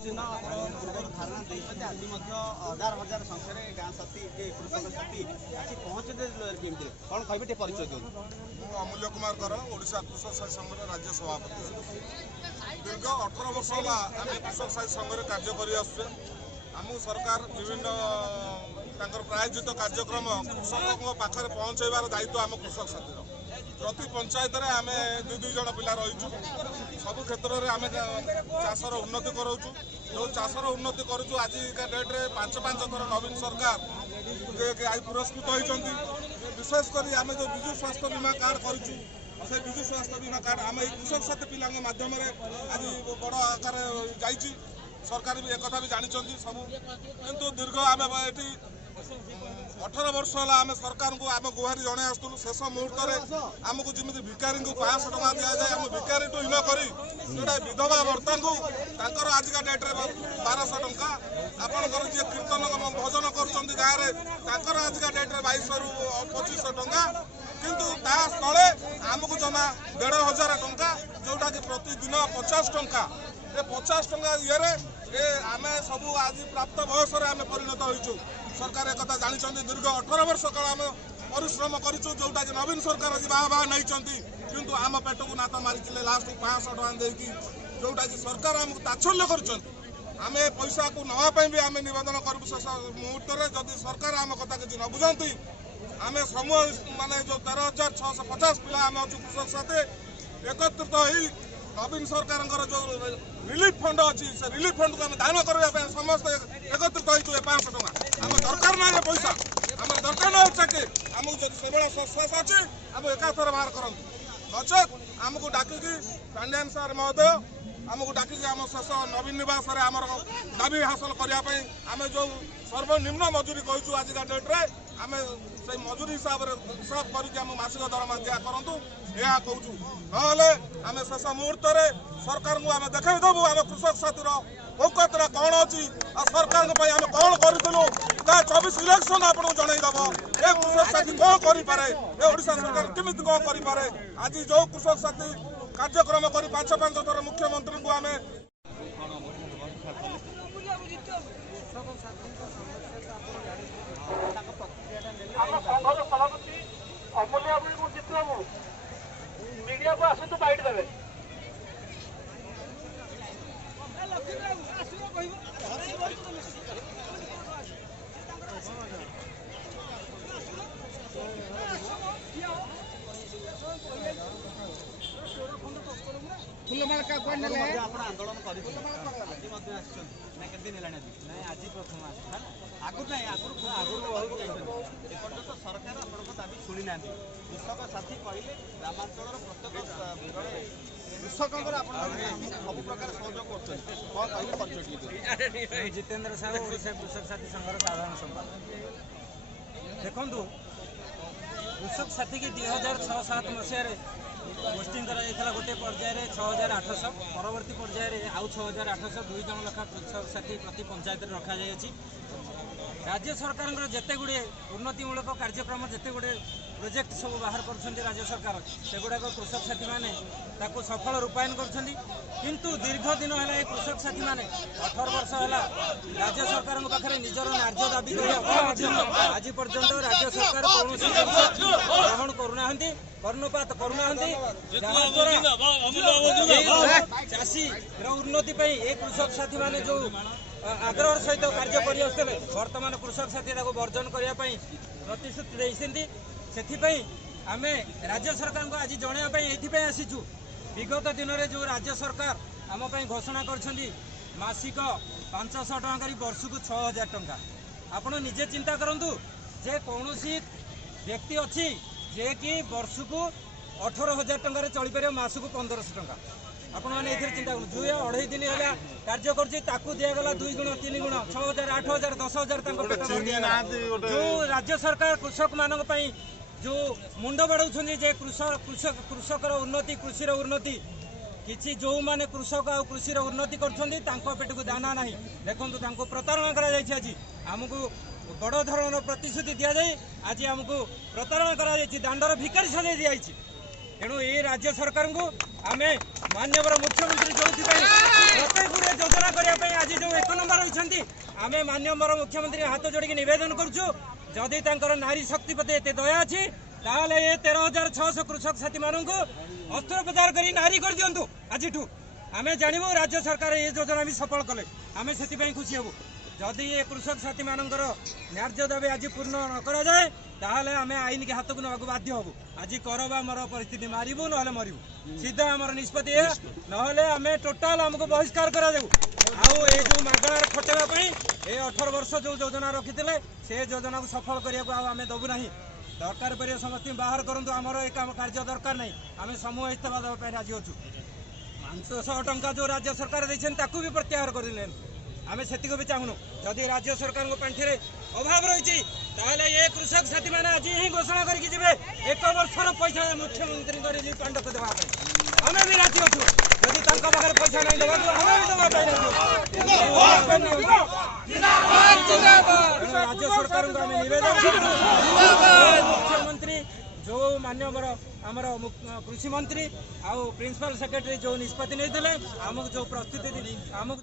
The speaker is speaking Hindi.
धारणा देखते आज हजार हजार संख्यार गाँ साथी कृषक साथी आज पहुँचे कौन कहे परिचय दिखाँ अमूल्य कुमार कर ओडिशा कृषक साथी संघ राज्य सभापति दीर्घ 18 वर्ष है आम कृषक साथी संघ कार्य कर आम सरकार विभिन्न प्रायोजित कार्यक्रम कृषकों पाखे पहुँचाइबार दायित्व आम कृषक साथी प्रति पंचायत में आम दुई जन पिला रहीचु सब क्षेत्र में आम चाषर उन्नति कराऊँ जो चाषर उन्नति करुचु आज का डेट में 5-5 थर नवीन सरकार आई पुरस्कृत होती विशेषकर आम जो विजु स्वास्थ्य बीमा कार्ड करूँ से विजु स्वास्थ्य बीमा कार्ड आम कृषक साथी पिला मध्यम आज बड़ आकार जा सरकार भी एक भी जानते सब किंतु दीर्घ आम ये 18 वर्ष है आम सरकार को आम गुहारी जन आसलु शेष मुहूर्त आमको जमी भिकारी को 500 टका दि जाए आम भिकारी टू इन कर विधवा वर्ता को आजिका डेट में 1200 टका आपंकर जी कीर्तन भजन कर गाँव में आजिका डेट में 2200 रू 2500 टका किंतु ता स्थले आमको जमा 1500 टका जोटा कि प्रतिदिन 50 टका 50 टका ये आम सब आज प्राप्त बयस आम परिणत हो सरकार एक जानते दीर्घ 18 वर्ष काल आम परिश्रम करूँ जोटा कि नवीन सरकार आज बाहा नहीं किंतु आम पेट को नात मारी लास्ट 500 टका देकी जोटा कि सरकार आमको तात्सल्य करें पैसा को नापी भी आम नवेदन करूँ शेष मुहूर्त में जदि सरकार आम कथा किसी न बुझती आम समूह माने जो 13,650 पिला आम अच्छु कृषक साथी एकत्रित हो नवीन सरकार जो रिलीफ फंड अच्छी से रिलीफ फंड को दान करने समस्त एकत्रित हो 500 टका आम दरकार ना पैसा आम दरकार ना चाकरी आमको जो से विश्वास अच्छे आम एकाथर बाहर करूँ नचेत आमको डाकिकी पांड्यान सार महोदय आमको डाकिकी आम शेष नवीन निवास आमर दाबी हासिल करने आम जो सर्वनिम्न मजूरी कहूँ आजिका डेट में आम से मजूरी हिसाब से हिसाब करके मासिक दरमा दिया करूँ यह कहूँ ना आम शेष मुहूर्त में सरकार को आम देखदेबू आम कृषक साथी औकतरा कौन अच्छी सरकार आम कौन करूँ 24 इलेक्शन आपको जनईदेव ये कृषक साथी कौन करे ओडिशा सरकार केमी कौन करे आज जो कृषक साथी कार्यक्रम कर 5-5 थर मुख्यमंत्री को आम संघर सभापति अमूल्य जित बाबू मीडिया को आसतु बाइट देवे फुलमाल का कोन ले आपण आंदोलन करि आज दिन हेलानी नहीं आज प्रथम आगु नहीं आगु तो सरकार आपको दाबी शुणी ना कृषक साथी कहले ग्रामांचल प्रत्येक कृषकों सब प्रकार सहयोग कर जितेंद्र साहू ओडिशा कृषक साथी संघर साधारण संपादक देखु कृषक साथी की 2006-07 मसीह पोस्टिंग करा गोटे पर्यायर 6,800 परवर्ती पर्यायर आउ 6,800 2 जन लेखा कृषक साथी प्रति पंचायत रखा जाइए राज्य सरकार जिते गुड़े उन्नतिमूलक कार्यक्रम जिते गुड़े प्रोजेक्ट सब बाहर कर राज्य सरकार सेगुड़ाक कृषक साथी मैंने सफल रूपायन किंतु दीर्घ दिन है कृषक साथी मैंने 18 वर्ष है राज्य सरकार पाखे निजर न्याय दाबी आज पर्यंत राज्य सरकार कौन ग्रहण करूना कर्णपात करूना चाषी उन्नति ये कृषक साथी मैंने जो आग्रह सहित कार्य कर वर्तमान कृषक साथी वर्जन करने प्रतिश्रुति देते से आम राज्य सरकार को आज जनवाई ये आसीचु विगत दिन में जो राज्य सरकार आम घोषणा कर मासिक 500 टଙ୍କା वर्ष को 6,000 टଙ୍କା आपण निजे चिंता करूँ जे कौन व्यक्ति अच्छी जे कि वर्ष को 18,000 टଙ୍କା चली पारे मासक 1,500 टଙ୍କା आपण मैंने ये चिंता करूँ जो 2.5 दिन है कार्य कर दिगला 2 गुण 3 गुण 6,000 8,000 10,000 जो राज्य सरकार कृषक मान जो मुंड बढ़ाऊँ जे कृषकर उन्नति कृषि उन्नति किसी जो माने कृषक आ कृषि उन्नति कर पेट को दाना ना देखो प्रतारणा कर आमको बड़ धरण प्रतिश्रुति दि जाए आज आमको प्रतारणा कर दांडर भिकारी सजाई दी तेणु ये राज्य सरकार को आमे माननीय मुख्यमंत्री जो प्रत्येक गुड़े योजना करने आज जो 1 नंबर रही आमे माननीय मुख्यमंत्री हाथ जोड़ी निवेदन करुचु जदि नारी शक्ति प्रति एत दया अच्छी ताले ये 13,600 कृषक साथी मानू अस्त्रोपचार कर नारी कर दिंतु आज आमे जानबू राज्य सरकार ये योजना भी सफल कले आमे से खुशी हबू जदि ये कृषक साथी मानकर न्याय्य दाबी आज पूर्ण न करा जाए ताहले आमे आईन के हाथ को नवा बाध्य हबू आज करबा मर परिस्थिति मारिबू नहले मरिबू सीधा आमर निष्पत्ति है नहले आमे टोटाल हमको बहिष्कार करा देबू आउ ए जो मागणार खटेबा पई ए 18 वर्ष जो योजना रखिथिले से योजना को सफल करिया को आमे दबू नाही दरकार पर समस्त बाहर करंतु हमर एक कार्य दरकार नहीं आमे समूह इस्तीफा देबा पई राजी होछु 500 टंका जो राज्य सरकार दैछन ताकू भी प्रत्याहार कर दिले आमे सेति को भी चाहूनु जदि राज्य सरकार को पांठे अभाव रही ये कृषक साथी मैंने आज ही घोषणा करके जिबे 1 वर्षर पैसा मुख्यमंत्री रिलीफ फंड को देवा आमे भी राजी अच्छु जदि तांका पाखरे पैसा नहीं देबा तो आमे भी देबा राज्य सरकार को आमे निवेदन मुख्यमंत्री जो माननीय आमर कृषि मंत्री आउ प्रिंसिपल सेक्रेटरी जो निष्पत्ति नहीं आमको जो प्रस्तुति आमको